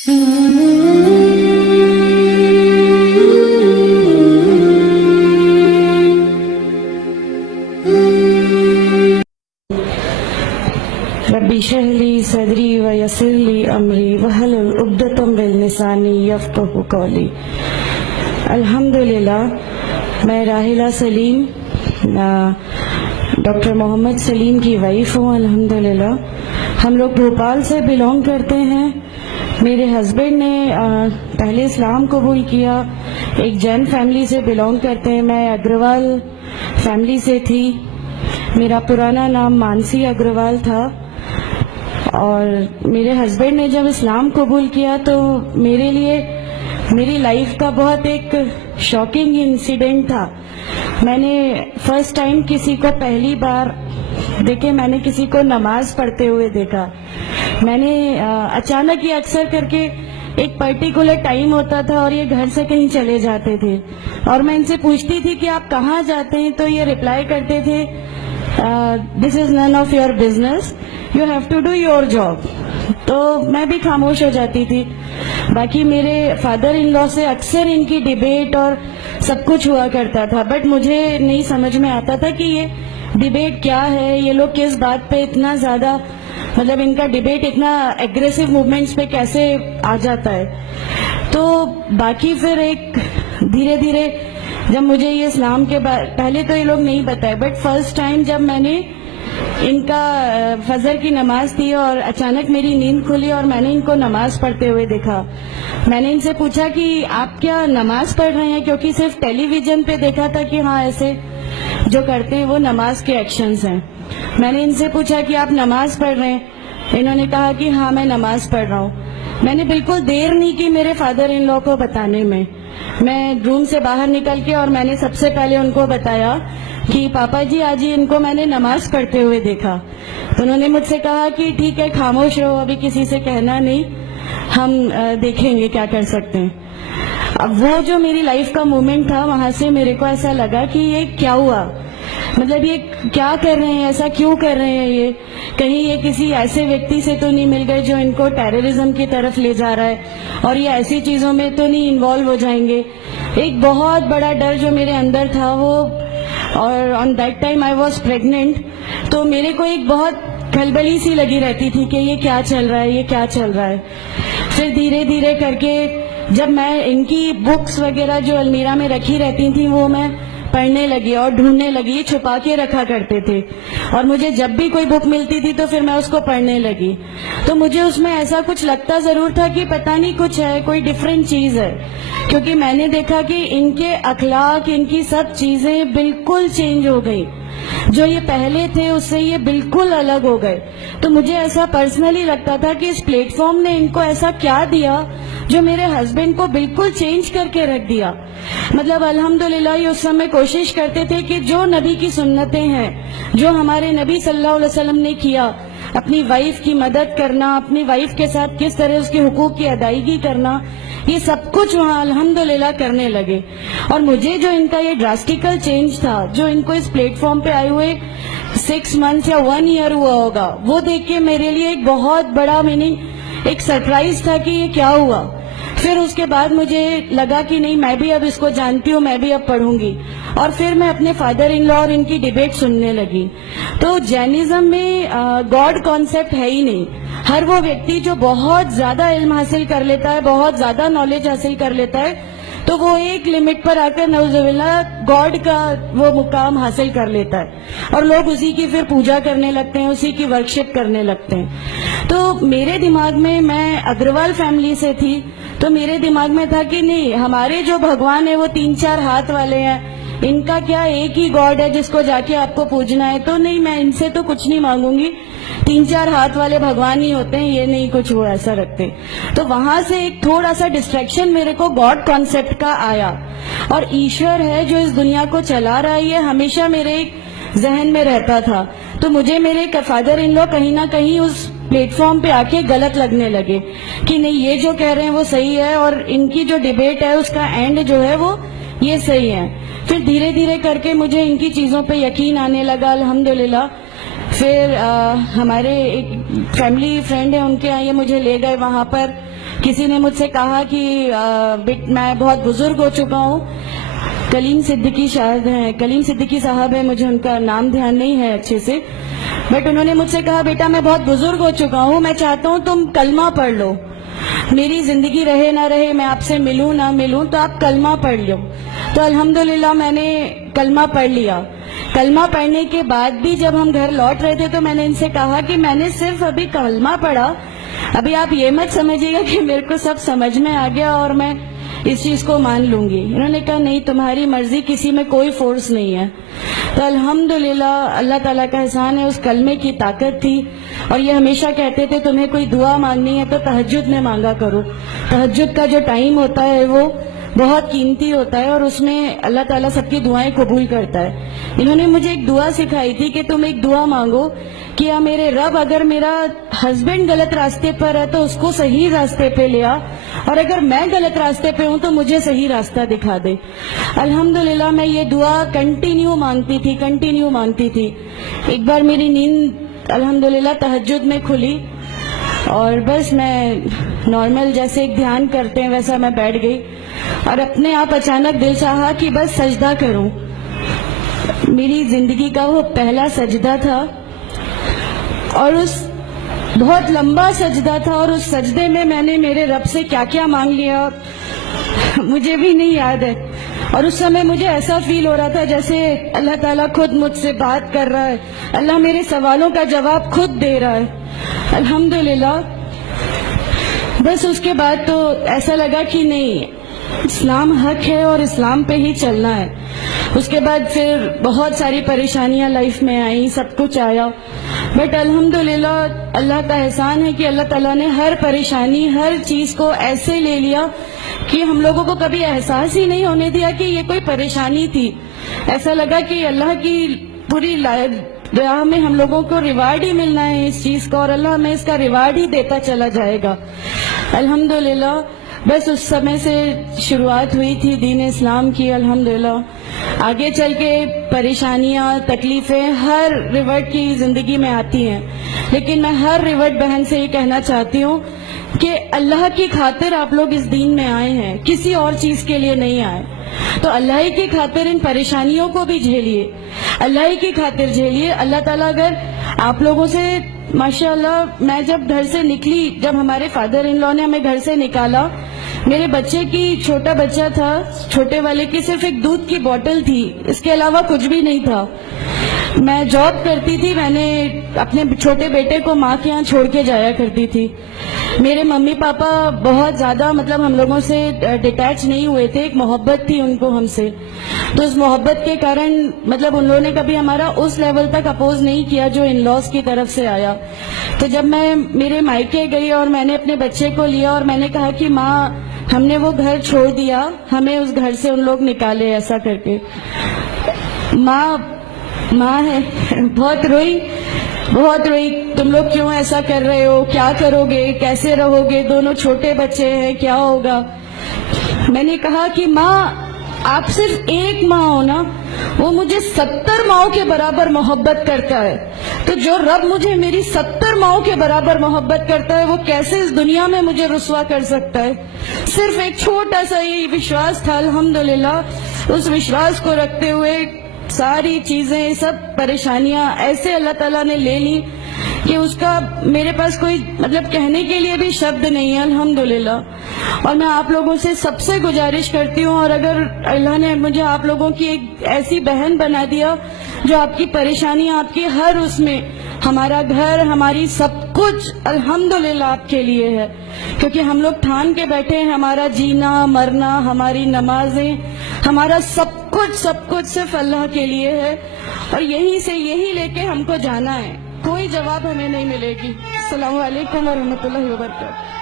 رب اشرح لی صدری ویسر لی امری واحلل عقدۃ من لسانی یفقہوا قولی۔ الحمدللہ، میں راحلہ سلیم ڈاکٹر محمد سلیم کی وائف ہوں۔ الحمدللہ ہم لوگ بھوپال سے بلونگ کرتے ہیں۔ میرے ہسبینڈ نے پہلے اسلام قبول کیا، ایک جین فیملی سے بلونگ کرتے ہیں۔ میں اگروال فیملی سے تھی، میرا پرانا نام مانسی اگروال تھا، اور میرے ہسبینڈ نے جب اسلام قبول کیا تو میرے لیے میری لائف کا بہت ایک شاکنگ انسیڈنٹ تھا۔ میں نے فرسٹ ٹائم کسی کو پہلی بار دیکھے، میں نے کسی کو نماز پڑھتے ہوئے دیکھا۔ میں نے اچانک یہ اکثر کر کے ایک پرٹیکولر ٹائم ہوتا تھا اور یہ گھر سے کہیں چلے جاتے تھے، اور میں ان سے پوچھتی تھی کہ آپ کہاں جاتے ہیں، تو یہ ریپلائی کرتے تھے this is none of your business, you have to do your job. تو میں بھی خاموش ہو جاتی تھی۔ باقی میرے فادر ان لا سے اکثر ان کی ڈیبیٹ اور سب کچھ ہوا کرتا تھا، بٹ مجھے نہیں سمجھ میں آتا تھا کہ یہ ڈیبیٹ کیا ہے، یہ لوگ کس بات پہ اتنا زیادہ، مطلب ان کا ڈیبیٹ اتنا ایگریسو موومنٹس پہ کیسے آ جاتا ہے۔ تو باقی پھر ایک دھیرے دھیرے جب مجھے یہ اسلام کے پہلے تو یہ لوگ نہیں بتائے، بٹ فرسٹ ٹائم جب میں نے ان کا فجر کی نماز تھی اور اچانک میری نیند کھلی اور میں نے ان کو نماز پڑھتے ہوئے دیکھا، میں نے ان سے پوچھا کہ آپ کیا نماز پڑھ رہے ہیں، کیونکہ صرف ٹیلی ویژن پہ دیکھا تھا کہ ہاں ایسے جو کرتے ہیں وہ نماز کے ایکشنز ہیں۔ میں نے ان سے پوچھا کہ آپ نماز پڑھ رہے ہیں، انہوں نے کہا کہ ہاں میں نماز پڑھ رہا ہوں۔ میں نے بالکل دیر نہیں کی میرے فادر ان لا کو بتانے میں۔ میں روم سے باہر نکل کے اور میں نے سب سے پہلے ان کو بتایا کہ پاپا جی آج ان کو میں نے نماز پڑھتے ہوئے دیکھا۔ تو انہوں نے مجھ سے کہا کہ ٹھیک ہے خاموش رہو، ابھی کسی سے کہنا نہیں، ہم دیکھیں گے کیا کر سکتے ہیں۔ اب وہ جو میری لائف کا مومنٹ تھا، وہاں سے میرے کو ایسا لگا کہ یہ کیا ہوا، مطلب یہ کیا کر رہے ہیں، ایسا کیوں کر رہے ہیں، یہ کہیں یہ کسی ایسے ویکتی سے تو نہیں مل گئے جو ان کو ٹیررزم کی طرف لے جا رہا ہے، اور یہ ایسی چیزوں میں تو نہیں انوالو ہو جائیں گے۔ ایک بہت بڑا ڈر جو میرے اندر تھا وہ، اور on that time I was pregnant, تو میرے کو ایک بہت کھلبلی سی لگی رہتی تھی کہ یہ کیا چل رہا ہے، یہ کیا چل رہا ہے۔ پھر دھیرے دھیرے کر کے جب میں ان کی بکس وغیرہ جو المیرا میں رکھی رہتی تھیں وہ میں پڑھنے لگی اور ڈھونڈنے لگی، یہ چھپا کے رکھا کرتے تھے، اور مجھے جب بھی کوئی بک ملتی تھی تو پھر میں اس کو پڑھنے لگی۔ تو مجھے اس میں ایسا کچھ لگتا ضرور تھا کہ پتہ نہیں کچھ ہے، کوئی ڈیفرنٹ چیز ہے، کیونکہ میں نے دیکھا کہ ان کے اخلاق، ان کی سب چیزیں بالکل چینج ہو گئی، جو یہ پہلے تھے اس سے یہ بالکل الگ ہو گئے۔ تو مجھے ایسا پرسنلی لگتا تھا کہ اس پلیٹ فارم نے ان کو ایسا کیا دیا جو میرے ہسبینڈ کو بالکل چینج کر کے رکھ دیا۔ مطلب الحمدللہ یہ اس سمے کوشش کرتے تھے کہ جو نبی کی سنتیں ہیں، جو ہمارے نبی صلی اللہ علیہ وسلم نے کیا، اپنی وائف کی مدد کرنا، اپنی وائف کے ساتھ کس طرح اس کے حقوق کی ادائیگی کرنا، یہ سب کچھ وہاں الحمدللہ کرنے لگے۔ اور مجھے جو ان کا یہ ڈراسٹیکل چینج تھا، جو ان کو اس پلیٹ فارم پہ آئے ہوئے 6 months یا 1 year ہوا ہوگا، وہ دیکھ کے میرے لیے ایک بہت بڑا ایک سرپرائز تھا کہ یہ کیا ہوا۔ پھر اس کے بعد مجھے لگا کہ نہیں، میں بھی اب اس کو جانتی ہوں، میں بھی اب پڑھوں گی، اور پھر میں اپنے فادر ان لا اور ان کی ڈیبیٹ سننے لگی۔ تو جینزم میں گاڈ کانسیپٹ ہے ہی نہیں۔ ہر وہ ویکتی جو بہت زیادہ علم حاصل کر لیتا ہے، بہت زیادہ نالج حاصل کر لیتا ہے، تو وہ ایک لمٹ پر آ کر نعوذ باللہ گاڈ کا وہ مقام حاصل کر لیتا ہے، اور لوگ اسی کی پھر پوجا کرنے لگتے ہیں، اسی کی ورشپ کرنے لگتے ہیں۔ تو میرے دماغ میں اگروال فیملی سے تھی، تو میرے دماغ میں تھا کہ نہیں، ہمارے جو بھگوان ہیں وہ 3-4 ہاتھ والے ہیں، ان کا کیا ایک ہی گاڈ ہے جس کو جا کے آپ کو پوجنا ہے؟ تو نہیں، میں ان سے تو کچھ نہیں مانگوں گی، 3-4 ہاتھ والے بھگوان ہی ہوتے ہیں، یہ نہیں کچھ وہ ایسا رکھتے۔ تو وہاں سے ایک تھوڑا سا ڈسٹریکشن میرے کو گاڈ کانسیپٹ کا آیا، اور ایشور ہے جو اس دنیا کو چلا رہا ہے، یہ ہمیشہ میرے ایک ذہن میں رہتا تھا۔ تو مجھے میرے فادر ان لا کہیں نہ کہیں اس پلیٹ فارم پہ آ کے غلط لگنے لگے کہ نہیں، یہ جو کہہ رہے ہیں وہ صحیح ہے، اور ان کی جو ڈیبیٹ ہے اس کا اینڈ جو ہے وہ یہ صحیح ہے۔ پھر دھیرے دھیرے کر کے مجھے ان کی چیزوں پہ یقین آنے لگا الحمدللہ۔ پھر ہمارے ایک فیملی فرینڈ ہیں، ان کے یہاں یہ مجھے لے گئے، وہاں پر کسی نے مجھ سے کہا کہ میں بہت بزرگ ہو چکا ہوں. کلیم صدیقی شاید ہیں, کلیم صدیقی صاحب ہیں, مجھے ان کا نام دھیان نہیں ہے اچھے سے, بٹ انہوں نے مجھ سے کہا بیٹا میں بہت بزرگ ہو چکا ہوں, میں چاہتا ہوں تم کلمہ پڑھ لو, میری زندگی رہے نہ رہے, میں آپ سے ملوں نہ ملوں, تو آپ کلمہ پڑھ لو. تو الحمدللہ میں نے کلمہ پڑھ لیا. کلمہ پڑھنے کے بعد بھی جب ہم گھر لوٹ رہے تھے تو میں نے ان سے کہا کہ میں نے صرف ابھی کلمہ پڑھا, ابھی آپ یہ مت سمجھیے گا کہ میرے کو سب سمجھ میں آ گیا اور میں اس چیز کو مان لوں گی. انہوں نے کہا نہیں, تمہاری مرضی, کسی میں کوئی فورس نہیں ہے. تو الحمدللہ اللہ تعالیٰ کا احسان ہے, اس کلمے کی طاقت تھی. اور یہ ہمیشہ کہتے تھے تمہیں کوئی دعا مانگنی ہے تو تہجد میں مانگا کرو, تہجد کا جو ٹائم ہوتا ہے وہ بہت قیمتی ہوتا ہے اور اس میں اللہ تعالیٰ سب کی دعائیں قبول کرتا ہے. انہوں نے مجھے ایک دعا سکھائی تھی کہ تم ایک دعا مانگو کہ یا میرے رب اگر میرا ہسبینڈ غلط راستے پر ہے تو اس کو صحیح راستے پہ لیا, اور اگر میں غلط راستے پہ ہوں تو مجھے صحیح راستہ دکھا دے. الحمدللہ میں یہ دعا کنٹینیو مانگتی تھی. ایک بار میری نیند الحمدللہ تہجد میں کھلی اور بس میں نارمل جیسے ایک دھیان کرتے ہیں ویسا میں بیٹھ گئی اور اپنے آپ اچانک دل چاہا کہ بس سجدہ کروں. میری زندگی کا وہ پہلا سجدہ تھا اور اس بہت لمبا سجدہ تھا, اور اس سجدے میں نے میرے رب سے کیا کیا مانگ لیا مجھے بھی نہیں یاد ہے. اور اس سمے مجھے ایسا فیل ہو رہا تھا جیسے اللہ تعالیٰ خود مجھ سے بات کر رہا ہے, اللہ میرے سوالوں کا جواب خود دے رہا ہے. الحمدللہ بس اس کے بعد تو ایسا لگا کہ نہیں, اسلام حق ہے اور اسلام پہ ہی چلنا ہے. اس کے بعد پھر بہت ساری پریشانیاں لائف میں آئیں, سب کچھ آیا, بٹ الحمدللہ اللہ کا احسان ہے کہ اللہ تعالیٰ نے ہر پریشانی, ہر چیز کو ایسے لے لیا کہ ہم لوگوں کو کبھی احساس ہی نہیں ہونے دیا کہ یہ کوئی پریشانی تھی. ایسا لگا کہ اللہ کی پوری راہ میں ہم لوگوں کو ریوارڈ ہی ملنا ہے اس چیز کا, اور اللہ ہمیں اس کا ریوارڈ ہی دیتا چلا جائے گا. الحمدللہ بس اس سمے سے شروعات ہوئی تھی دین اسلام کی. الحمدللہ آگے چل کے پریشانیاں, تکلیفیں ہر ریورٹ کی زندگی میں آتی ہیں, لیکن میں ہر ریورٹ بہن سے یہ کہنا چاہتی ہوں کہ اللہ کی خاطر آپ لوگ اس دین میں آئے ہیں, کسی اور چیز کے لیے نہیں آئے. تو اللہ ہی کی خاطر ان پریشانیوں کو بھی جھیلیے, اللہ ہی کی خاطر جھیلیے. اللہ تعالیٰ اگر آپ لوگوں سے ماشاءاللہ, میں جب گھر سے نکلی, جب ہمارے فادر ان لا نے ہمیں گھر سے نکالا, میرے بچے کی, چھوٹا بچہ تھا, چھوٹے والے کی صرف ایک دودھ کی بوتل تھی, اس کے علاوہ کچھ بھی نہیں تھا. میں جاب کرتی تھی, میں نے اپنے چھوٹے بیٹے کو ماں کے یہاں چھوڑ کے جایا کرتی تھی. میرے ممی پاپا بہت زیادہ ہم لوگوں سے ڈیٹیچ نہیں ہوئے تھے, ایک محبت تھی ان کو ہم سے, تو اس محبت کے کارن ان لوگوں نے کبھی ہمارا اس لیول تک اپوز نہیں کیا جو ان لاز کی طرف سے آیا. تو جب میں میرے مائکے گئی اور میں نے اپنے بچے کو لیا اور میں نے کہا کہ ماں ہم نے وہ گھر چھوڑ دیا, ہمیں اس گھر سے ان لوگ نکالے, ایسا کر کے ماں ہے, بہت روئی, تم لوگ کیوں ایسا کر رہے ہو, کیا کرو گے, کیسے رہو گے, دونوں چھوٹے بچے ہیں, کیا ہوگا. میں نے کہا کہ ماں آپ صرف ایک ماں ہو نا, وہ مجھے 70 ماؤں کے برابر محبت کرتا ہے, تو جو رب مجھے میری 70 ماؤں کے برابر محبت کرتا ہے وہ کیسے اس دنیا میں مجھے رسوا کر سکتا ہے. صرف ایک چھوٹا سا یہ وشواس تھا. الحمدللہ اس وشواس کو رکھتے ہوئے ساری چیزیں, سب پریشانیاں ایسے اللہ تعالیٰ نے لے لی کہ اس کا میرے پاس کوئی کہنے کے لیے بھی شبد نہیں ہے. الحمدللہ. اور میں آپ لوگوں سے سب سے گزارش کرتی ہوں, اور اگر اللہ نے مجھے آپ لوگوں کی ایک ایسی بہن بنا دیا جو آپ کی پریشانیاں, آپ کی ہر اس میں, ہمارا گھر, ہماری سب کچھ الحمدللہ آپ کے لیے ہے, کیونکہ ہم لوگ ٹھان کے بیٹھے ہیں ہمارا جینا مرنا, ہماری نمازیں, ہمارا سب کچھ صرف اللہ کے لیے ہے, اور یہی لے کے ہم کو جانا ہے. کوئی جواب ہمیں نہیں ملے گی. السلام علیکم ورحمۃ اللہ وبرکاتہ.